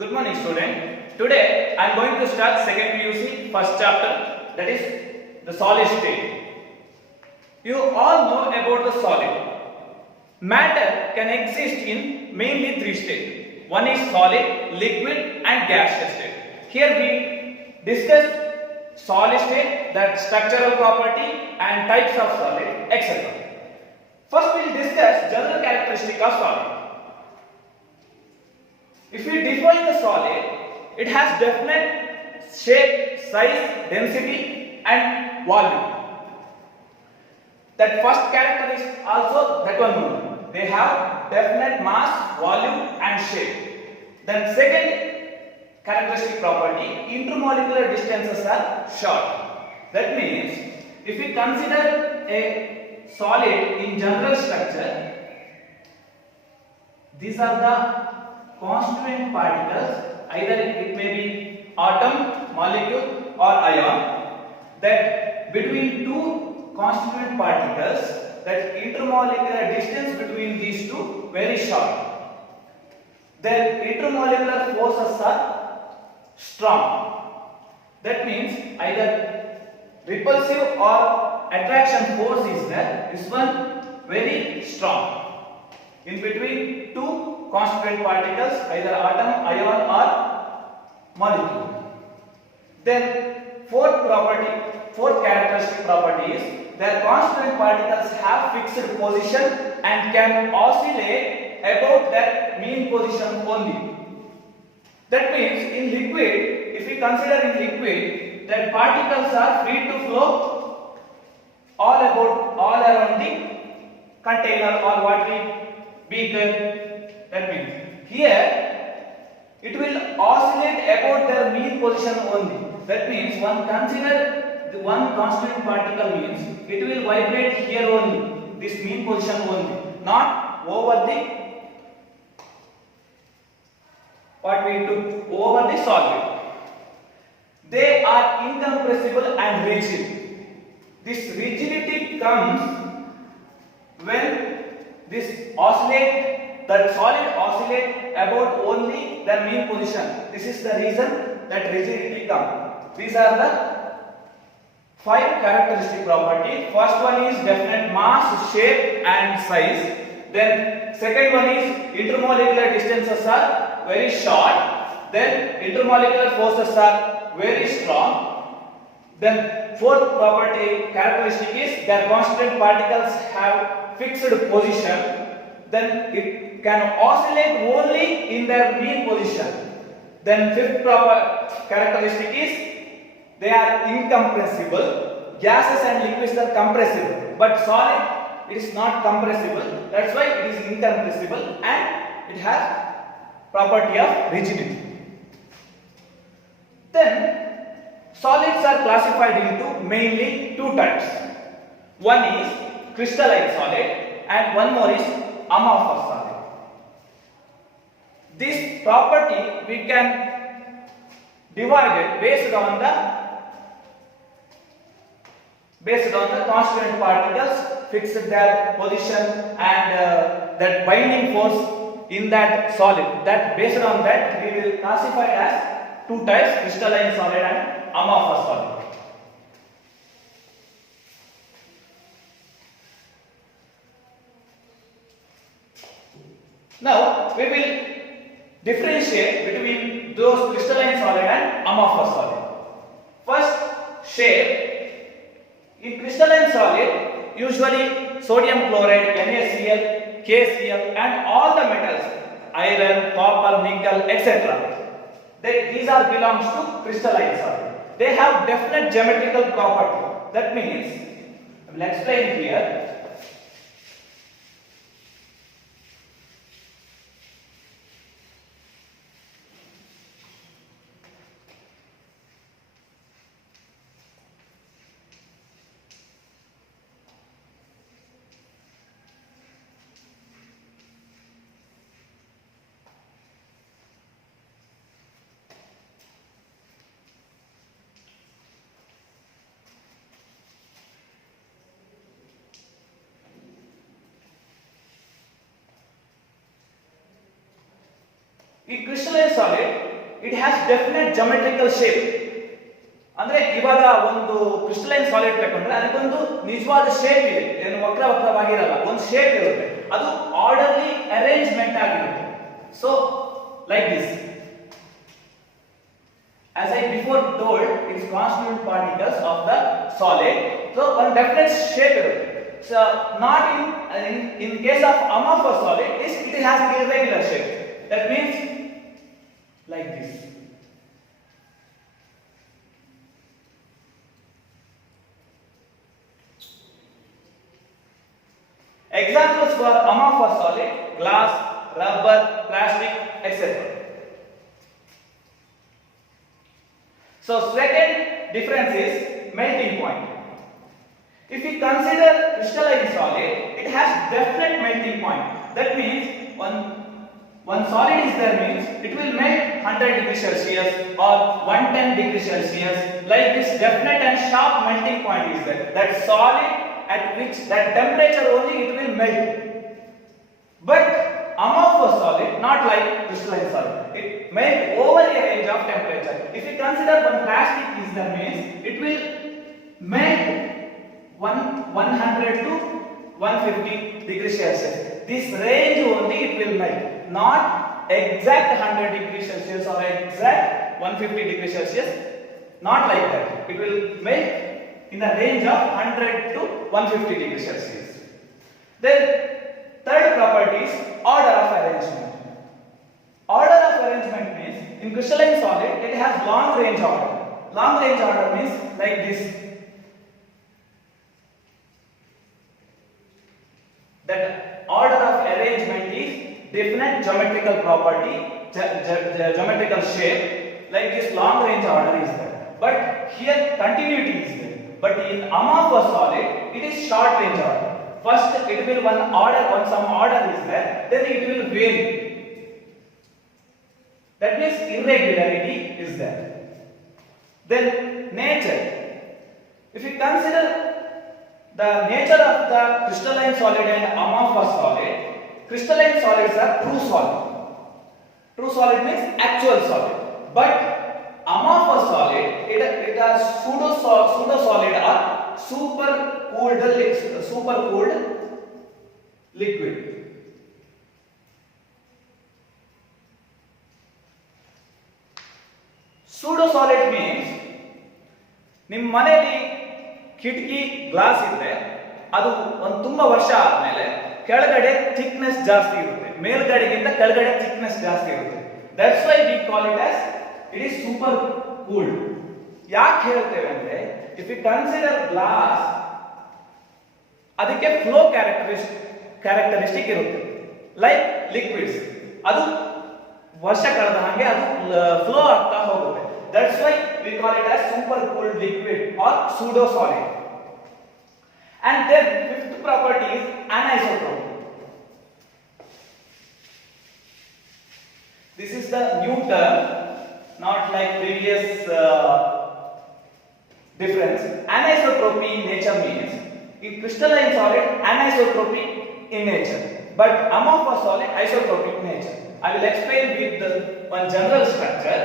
Good morning, student. Today I am going to start second PUC first chapter, that is the solid state. You all know about the solid. Matter can exist in mainly three states. One is solid, liquid and gaseous state. Here we discuss solid state, that structural property and types of solid, etc. First we will discuss general characteristic of solid. If we define the solid, it has definite shape, size, density and volume. That first character is also that one only. They have definite mass, volume and shape. Then second characteristic property, intermolecular distances are short. That means if we consider a solid in general structure, these are the constituent particles, either it may be atom, molecule or ion, that between two constituent particles, that intermolecular distance between these two very short. Then intermolecular forces are strong. That means either repulsive or attraction force is there, this one very strong. In between two constituent particles, either atom, ion or molecule. Then fourth characteristic property is their constituent particles have fixed position and can oscillate about their mean position only. That means in liquid, if we consider in liquid, that particles are free to flow all around the container or watery beaker. That means here it will oscillate about their mean position only. That means one consider the one constituent particle means it will vibrate here only, this mean position only, not over the over the solid. They are incompressible and rigid. This rigidity comes when this that solid oscillate about only their mean position. This is the reason that rigidity comes. These are the 5 characteristic property. First one is definite mass, shape and size. Then second one is intermolecular distances are very short. Then intermolecular forces are very strong. Then fourth property characteristic is their constituent particles have fixed position. Then it can oscillate only in their mean position. Then fifth characteristic is they are incompressible. Gases and liquids are compressible, but solid it is not compressible. That's why it is incompressible and it has property of rigidity. Then solids are classified into mainly two types. One is crystalline solid and one more is amorphous solid. This property we can divide it based on the constituent particles fixed their position and that binding force in that solid. That based on that we will classify as two types, crystalline solid and amorphous solid. Now we will differentiate between those crystalline solid and amorphous solid. First, shape. In crystalline solid, usually sodium chloride, NaCl, KCl and all the metals, iron, copper, nickel, etc. These are belongs to crystalline solid. They have definite geometrical property. That means, I will explain here. In crystalline solid, it has definite geometrical shape. ಅಂದ್ರೆ ಇವಾಗ ಒಂದು crystalline solid ತಗೊಂಡ್ರೆ ಅದಕ್ಕೊಂದು ನಿಜವಾದ shape ಇದೆ, ಏನು ವಕ್ರವಾಗಿರಲ್ಲ, ಒಂದು shape ಇರುತ್ತೆ, ಅದು ಆರ್ಡರ್ಲಿ ಅರೇಂಜ್ಮೆಂಟ್ ಆಗಿರುತ್ತೆ. So like this, as I before told, it is constituent particles of the solid, so one definite shape irutte. So not in case of amorphous solid, it has irregular shape. That means like this. Examples for amorphous solid: glass, rubber, plastic, etc. So second difference is melting point. If we consider crystalline solid, it has definite melting point. That means one solid is there means it will melt 100 degrees Celsius or 110 degrees Celsius. Like this definite and sharp melting point is there. That solid at which that temperature only it will melt. But amorphous solid, not like crystalline solid, it melt over a range of temperature. If you consider one plastic is there means it will melt 100 to 150 degrees Celsius. This range only it will melt, not exact 100 degrees Celsius or exact 150 degrees Celsius, not like that. It will melt in the range of 100 to 150 degrees Celsius. Then third property is order of arrangement. Order of arrangement means in crystalline solid it has long range order. Long range order means like this. That order of arrangement is definite geometrical property, geometrical shape. Like this long range order is there. But here continuity is there. But in amorphous solid it is short range order. First it will some order is there, then it will vary. That means irregularity is there. Then nature. If you consider the nature of the crystalline solid and amorphous solid, crystalline solids are true solid. True solid means actual solid. But amorphous solid, it are pseudo solid or super cooled liquid. Pseudo solid means ನಿಮ್ಮ ಮನೆಯಲ್ಲಿ ಕಿಟಕಿ glass ಇದ್ರೆ ಅದು ಒಂದು ತುಂಬಾ ವರ್ಷ ಆದ್ಮೇಲೆ ಕೆಳಗಡೆ ಥಿಕ್ನೆಸ್ ಜಾಸ್ತಿ ಇರುತ್ತೆ, ಮೇಲ್ಗಡೆಗಿಂತ ಕೆಳಗಡೆ ಥಿಕ್ನೆಸ್ ಜಾಸ್ತಿ ಇರುತ್ತೆ. That's why we call it as it is super cooled. ಯಾಕೆ ಹೇಳ್ತೇವೆ ಅಂದ್ರೆ ಇಫ್ ಯು ಕನ್ಸಿಡರ್ ಗ್ಲಾಸ್, ಅದಕ್ಕೆ ಫ್ಲೋ ಕ್ಯಾರೆಕ್ಟರಿಸ್ಟಿಕ್ ಇರುತ್ತೆ. ಲೈಕ್ ಲಿಕ್ವಿಡ್ಸ್, ಅದು ವರ್ಷ ಕಳೆದ ಹಾಗೆ ಅದು ಫ್ಲೋ ಆಗ್ತಾ ಹೋಗುತ್ತೆ. That's why we call it as super cooled liquid or pseudo solid. And then fifth property is anisotropic. This is the new term, not like previous difference. Anisotropy in nature means in crystalline solid anisotropy in nature, but amorphous solid isotropic nature. I will explain with the one general structure.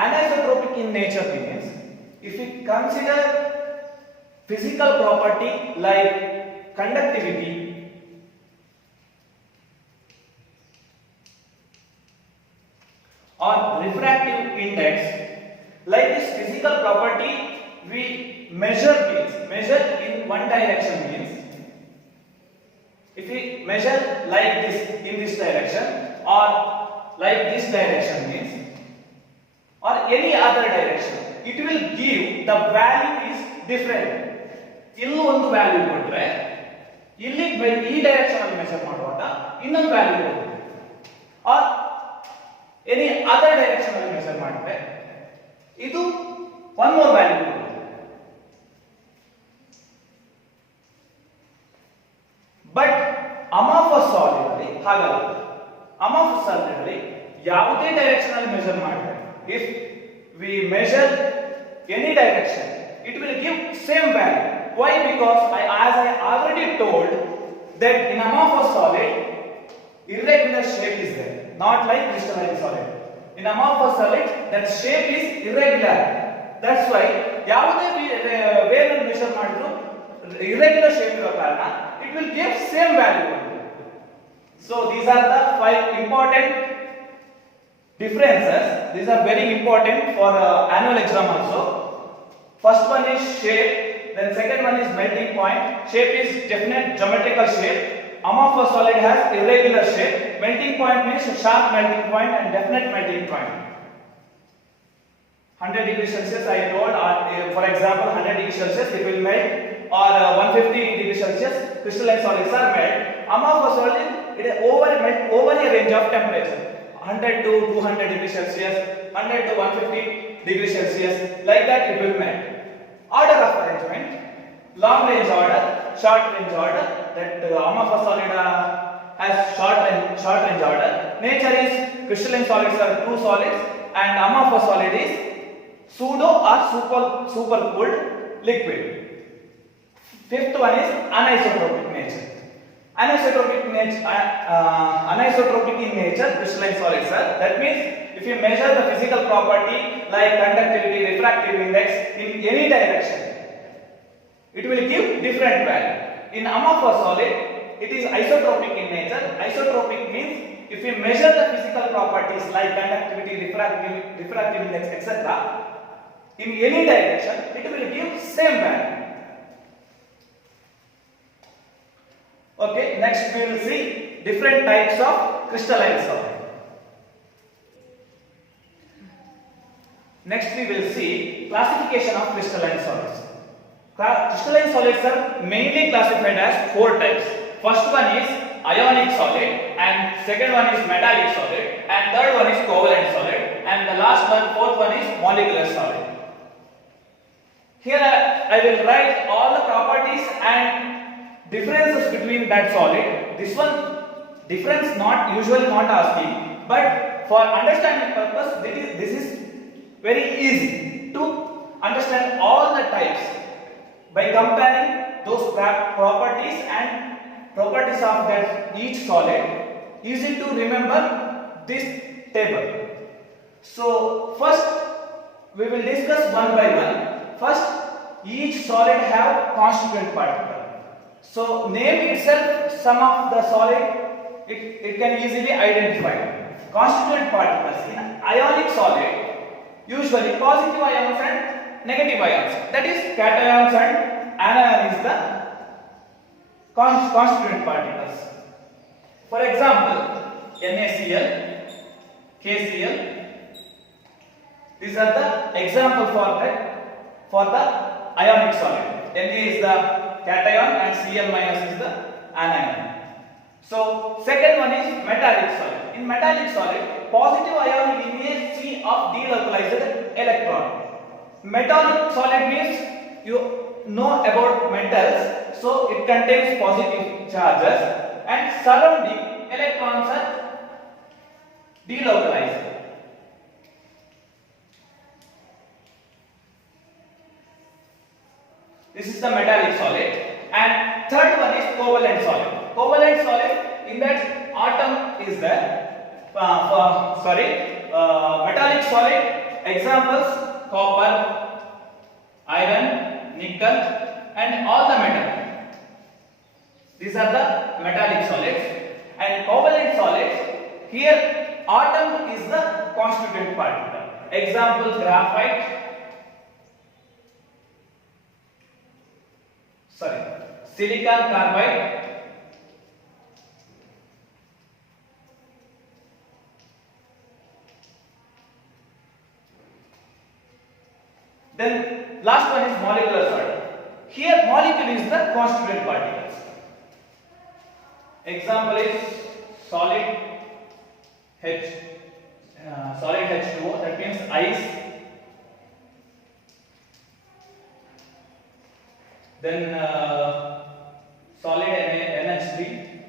Anisotropic in nature means if we consider physical property like conductivity, or refractive index, like this physical property we measure in one direction means If we measure like this in this direction or like this direction means or any other direction, it will give the value is different. ಇಲ್ಲಿ ಒಂದು value ಕೊಟ್ರೆ ಇಲ್ಲಿ ಈ direction ಅಲ್ಲಿ measure ಮಾಡುವಾಗ ಇನ್ನೊಂದು value ಕೊಡ್ತೀವಿ R any other direction ಅಲ್ಲಿ ಮೆಜರ್ ಮಾಡಿದ್ರೆ ಇದು ಒನ್ ಮೋರ್ ವ್ಯಾಲ್ಯೂ ಕೊಡ್ತೀವಿ. ಬಟ್ ಅಮಾಫಸ್ ಸಾಲಿಡ್ ಅಲ್ಲಿ ಹಾಗಲ್ಲ. ಅಮಾಫಸ್ ಸಾಲಿಡ್ ಅಲ್ಲಿ ಯಾವುದೇ ಡೈರೆಕ್ಷನ್ ಅಲ್ಲಿ ಮೆಜರ್ ಮಾಡಿದ್ರೆ if we measure any direction, it will give same value. Why? Because as I already told that in amorphous solid irregular shape is there, not like crystalline solid. In amorphous solid that shape is irregular. That's why ಯಾವುದೇ way ಅಲ್ಲಿ measure ಮಾಡಿದ್ರು irregular shape ಇರೋ ಕಾರಣ it will give same value. So these are the 5 important differences. These are very important for annual exam also. First one is shape, then second one is melting point. Shape is definite geometrical shape. Amorphous solid has irregular shape. Melting point means sharp melting point and definite melting point. 100 degrees Celsius I told, for example 100 degrees Celsius it will melt, or 150 degrees Celsius crystalline solids are melt. Amorphous solid it is over a range of temperature, 100 to 200 degrees Celsius, 100 to 150 degrees Celsius, like that it will melt. Order of arrangement: long range order, short range order. That amorphous solid has short range order. Nature is crystalline solids are true solids and amorphous solid is pseudo or super cooled liquid. Fifth one is anisotropic nature. Anisotropic in nature crystalline solids are. That means if you measure the physical property like conductivity, refractive index in any direction, it will give different value. In amorphous solid it is isotropic in nature. Isotropic means if you measure the physical properties like conductivity, refractive index, etc. in any direction, it will give same value. Okay, next we will see different types of crystalline solid. Next we will see classification of crystalline solids. Crystalline solids are mainly classified as 4 types. First one is ionic solid, and second one is metallic solid, and third one is covalent solid, and the last one, fourth one is molecular solid. Here I will write all the properties and differences between that solid. This one difference usually not asking, but for understanding purpose this is very easy to understand all the types by comparing those properties and properties of that each solid. Easy to remember this table. So first we will discuss one by one. First, each solid have constituent particle. So name itself some of the solid it can easily identify. Constituent particles in ionic solid usually positive ions and negative ions, that is cations and anion is the constituent particles. For example, NaCl, KCl, these are the example for the ionic solid. Na is the cation and Cl minus is the anion. So second one is metallic solid. In metallic solid, positive ion lineage C of delocalized electron. Metallic solid means you know about metals, so it contains positive charges and surrounding electrons are delocalized. This is the metallic solid. And third one is covalent solid. Covalent solid, in that atom is there. Metallic solid examples: copper, iron, nickel, and all the metal. These are the metallic solids. And covalent solids, here atom is the constituent particle. Example: graphite, silicon carbide, Then last one is molecular solid. Here molecule is the constituent particles. Example is solid solid H2O, that means ice. Then solid NH3,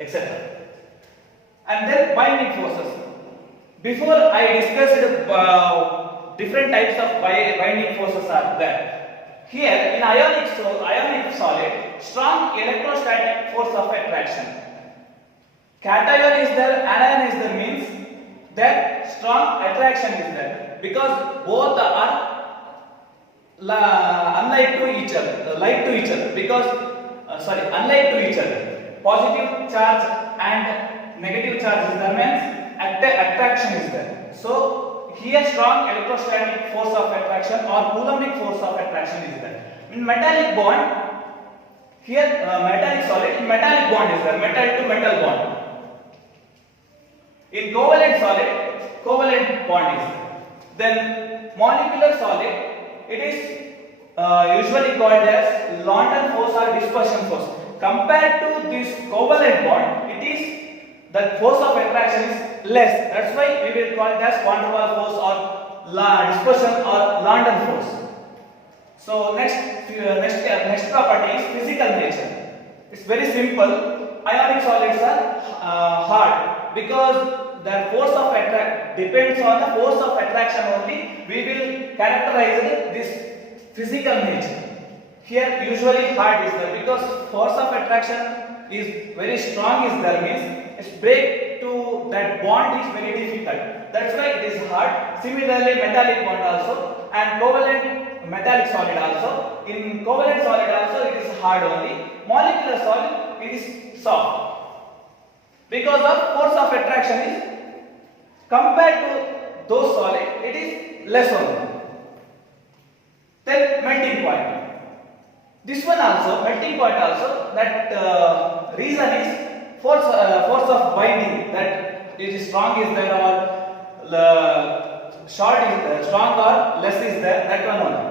etc. And then binding forces. Before I discussed different types of binding forces are there. Here in ionic solid, strong electrostatic force of attraction. Cation is there, anion is there, means that strong attraction is there, because both are unlike to each other, because unlike to each other. Positive charge and negative charge is there, means attraction is there. So here strong electrostatic force of attraction or coulombic force of attraction is there. In metallic bond, here metallic solid, metallic bond is there, metal to metal bond. In covalent solid, covalent bond is there. Then molecular solid, it is usually called as London force or dispersion force. Compared to this covalent bond, it is the force of attraction is less. That's why we will call it as van der Waals force or dispersion or London force. So next property is physical nature. It's very simple. Ionic solids are hard because their force of attraction depends on the force of attraction only. We will characterize this physical nature. Here usually hard is there because force of attraction is very strong is there, means its break to that bond is very difficult. That's why it is hard. Similarly metallic bond also and covalent metallic solid also. In covalent solid also it is hard only. Molecular solid it is soft. Because of force of attraction is compared to those solid it is less only. Then melting point. This one also, melting point also, that reason is force of binding, that it is strong is there or short is there, strong or less is there, that one only.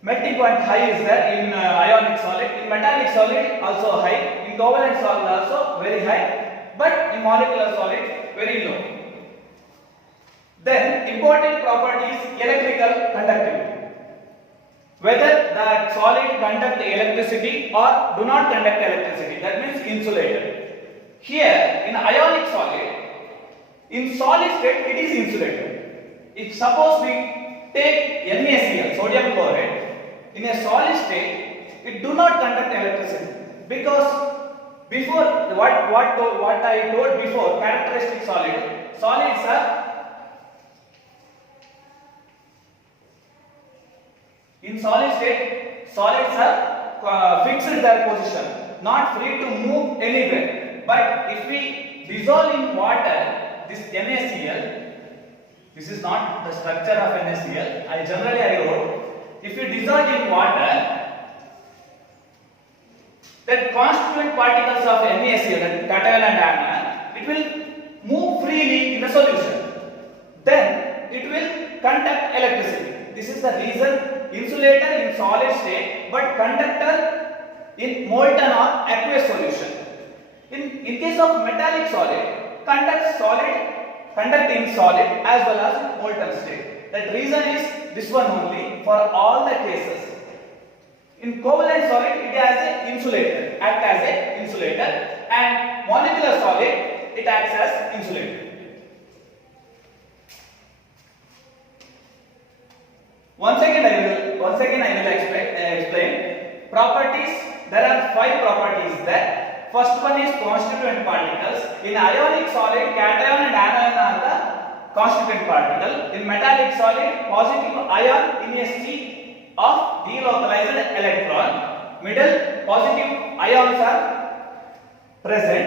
Melting point high is there in ionic solid, in metallic solid also high, in covalent solid also very high, but in molecular solid very low. Then important property is electrical conductivity. Whether that solid conduct electricity or do not conduct electricity, that means insulated. Here in ionic solid, in solid state it is insulated. If suppose we take NaCl, sodium chloride, in a solid state it do not conduct electricity, because before what I told before, characteristic solids are in solid state, solids are fixed their position, not free to move anywhere. But if we dissolve in water, this NaCl, this is not the structure of NaCl. I wrote, if we dissolve in water, then constituent particles of NaCl, that cation and anion, it will move freely in the solution. Then it will conduct electricity. This is the reason insulator in solid state but conductor in molten or aqueous solution. In case of metallic solid, conduct in solid as well as molten state. That reason is this one only for all the cases. In covalent solid it has a insulator, act as a insulator, and molecular solid it acts as insulator. Once again I will explain properties. There are 5 properties there. First one is constituent particles. In ionic solid, cation and anion are the constituent particle. In metallic solid, positive ion in a state of delocalized electron. Middle positive ions are present.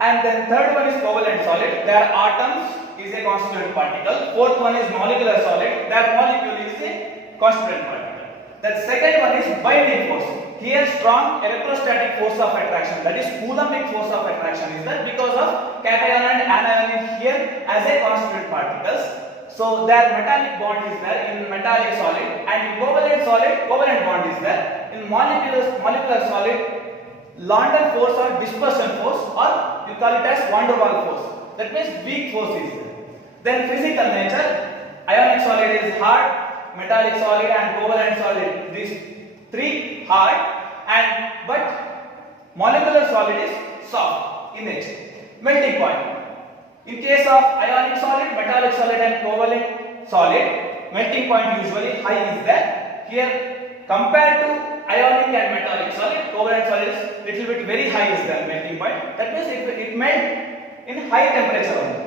And then third one is covalent solid. Their atoms is a constituent particle. Fourth one is molecular solid. Their molecule is a constituent particle. The second one is binding force. Here strong electrostatic force of attraction, that is coulombic force of attraction is there because of cation and anion is here as a constituent particles. So their metallic bond is there in metallic solid, and in covalent solid, covalent bond is there. In molecular solid, London force or dispersion force, or you call it as van der Waals force. That means weak force is there. Then physical nature, ionic solid is hard, metallic solid and covalent solid. These three hard, and but molecular solid is soft in nature. Melting point. In case of ionic solid, metallic solid and covalent solid, melting point usually high is there. Here compared to ionic and metallic solid, covalent solid is little bit very high is the melting point. That means it melt in high temperature only.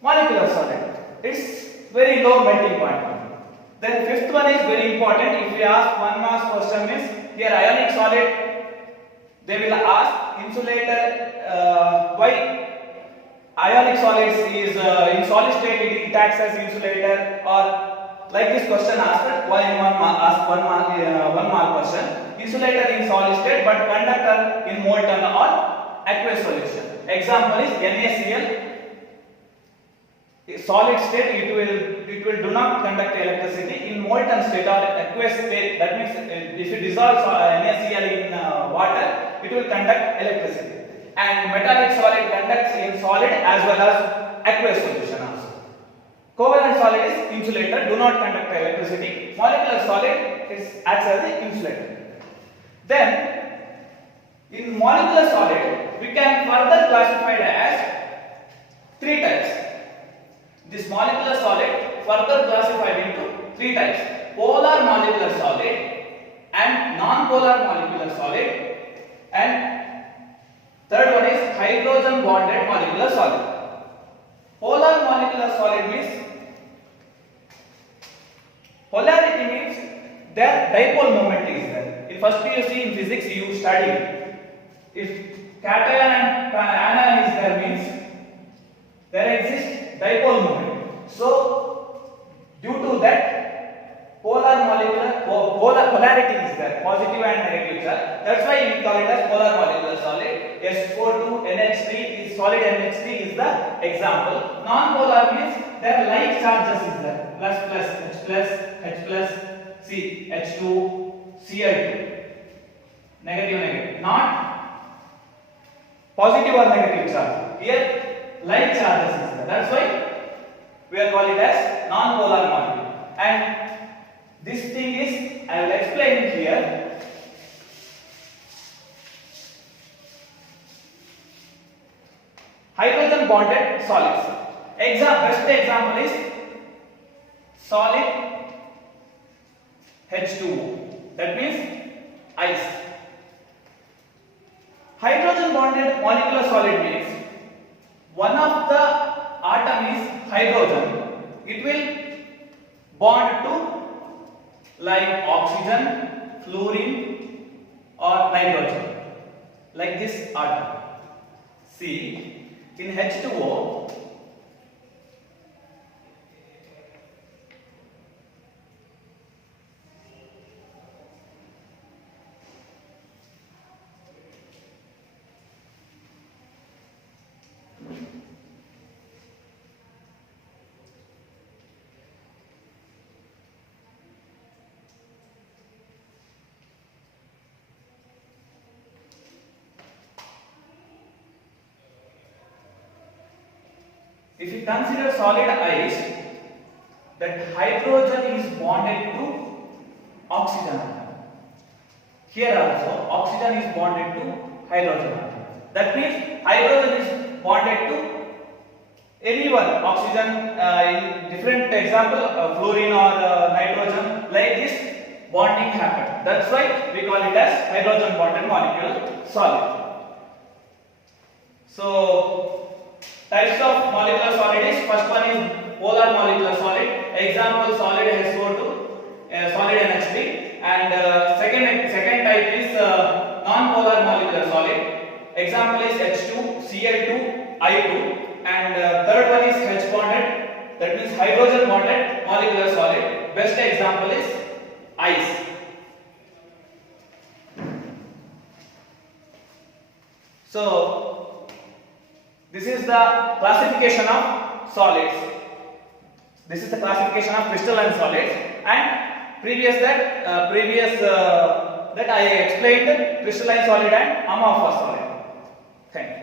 Molecular solid, it's very low melting point. Then fifth one is very important. If we ask 1 mark question means here ionic solid, they will ask insulator why ionic solids is in solid state it acts as insulator, or like this question asked why one mark question, insulator in solid state but conductor in molten or aqueous solution. Example is NaCl. Solid state it will do not conduct electricity. In molten state or aqueous state, that means if you dissolve NaCl in water, it will conduct electricity. And metallic solid conducts in solid as well as aqueous solution also. Covalent solid is insulator, do not conduct electricity. Molecular solid acts as the insulator. Then in molecular solid we can further classify it as three types. This molecular solid further classified into three types: polar molecular solid and non-polar molecular solid, and third one is hydrogen bonded molecular solid. Polar molecular solid means polarity means their dipole moment is there. In first PUC in physics you study if cation and anion is there means there exists dipole moment. So due to that polarity is there, positive and negative charge. That's why we call it as polar molecular solid. SO2 NH3 is solid, NH3 is the example. Non-polar means there like charges is there, plus plus H plus H plus C H2 Cl2, negative negative, not positive or negative charge. Here like charges is there. That's why we are calling it as non-polar molecule. And this thing is, I will explain here. Hydrogen bonded solids. Best example is solid H2O. That means ice. Hydrogen bonded molecular solid means one of the atom is hydrogen. It will bond to like oxygen, fluorine or nitrogen, like this atom. See, in H2O if you consider solid ice, that hydrogen is bonded to oxygen atom. Here also oxygen is bonded to hydrogen atom. That means hydrogen is bonded to anyone, oxygen in different example fluorine or nitrogen, like this bonding happen. That's why we call it as hydrogen bonded molecule solid. So types of molecular solid is, first one is polar molecular solid. Example solid SO2, solid NH3, and second type is non-polar molecular solid. Example is H2, Cl2, I2, and third one is H bonded. That means hydrogen bonded molecular solid. Best example is ice. So this is the classification of solids. This is the classification of crystalline solids, and previous that I explained crystalline solid and amorphous solid. Thank you.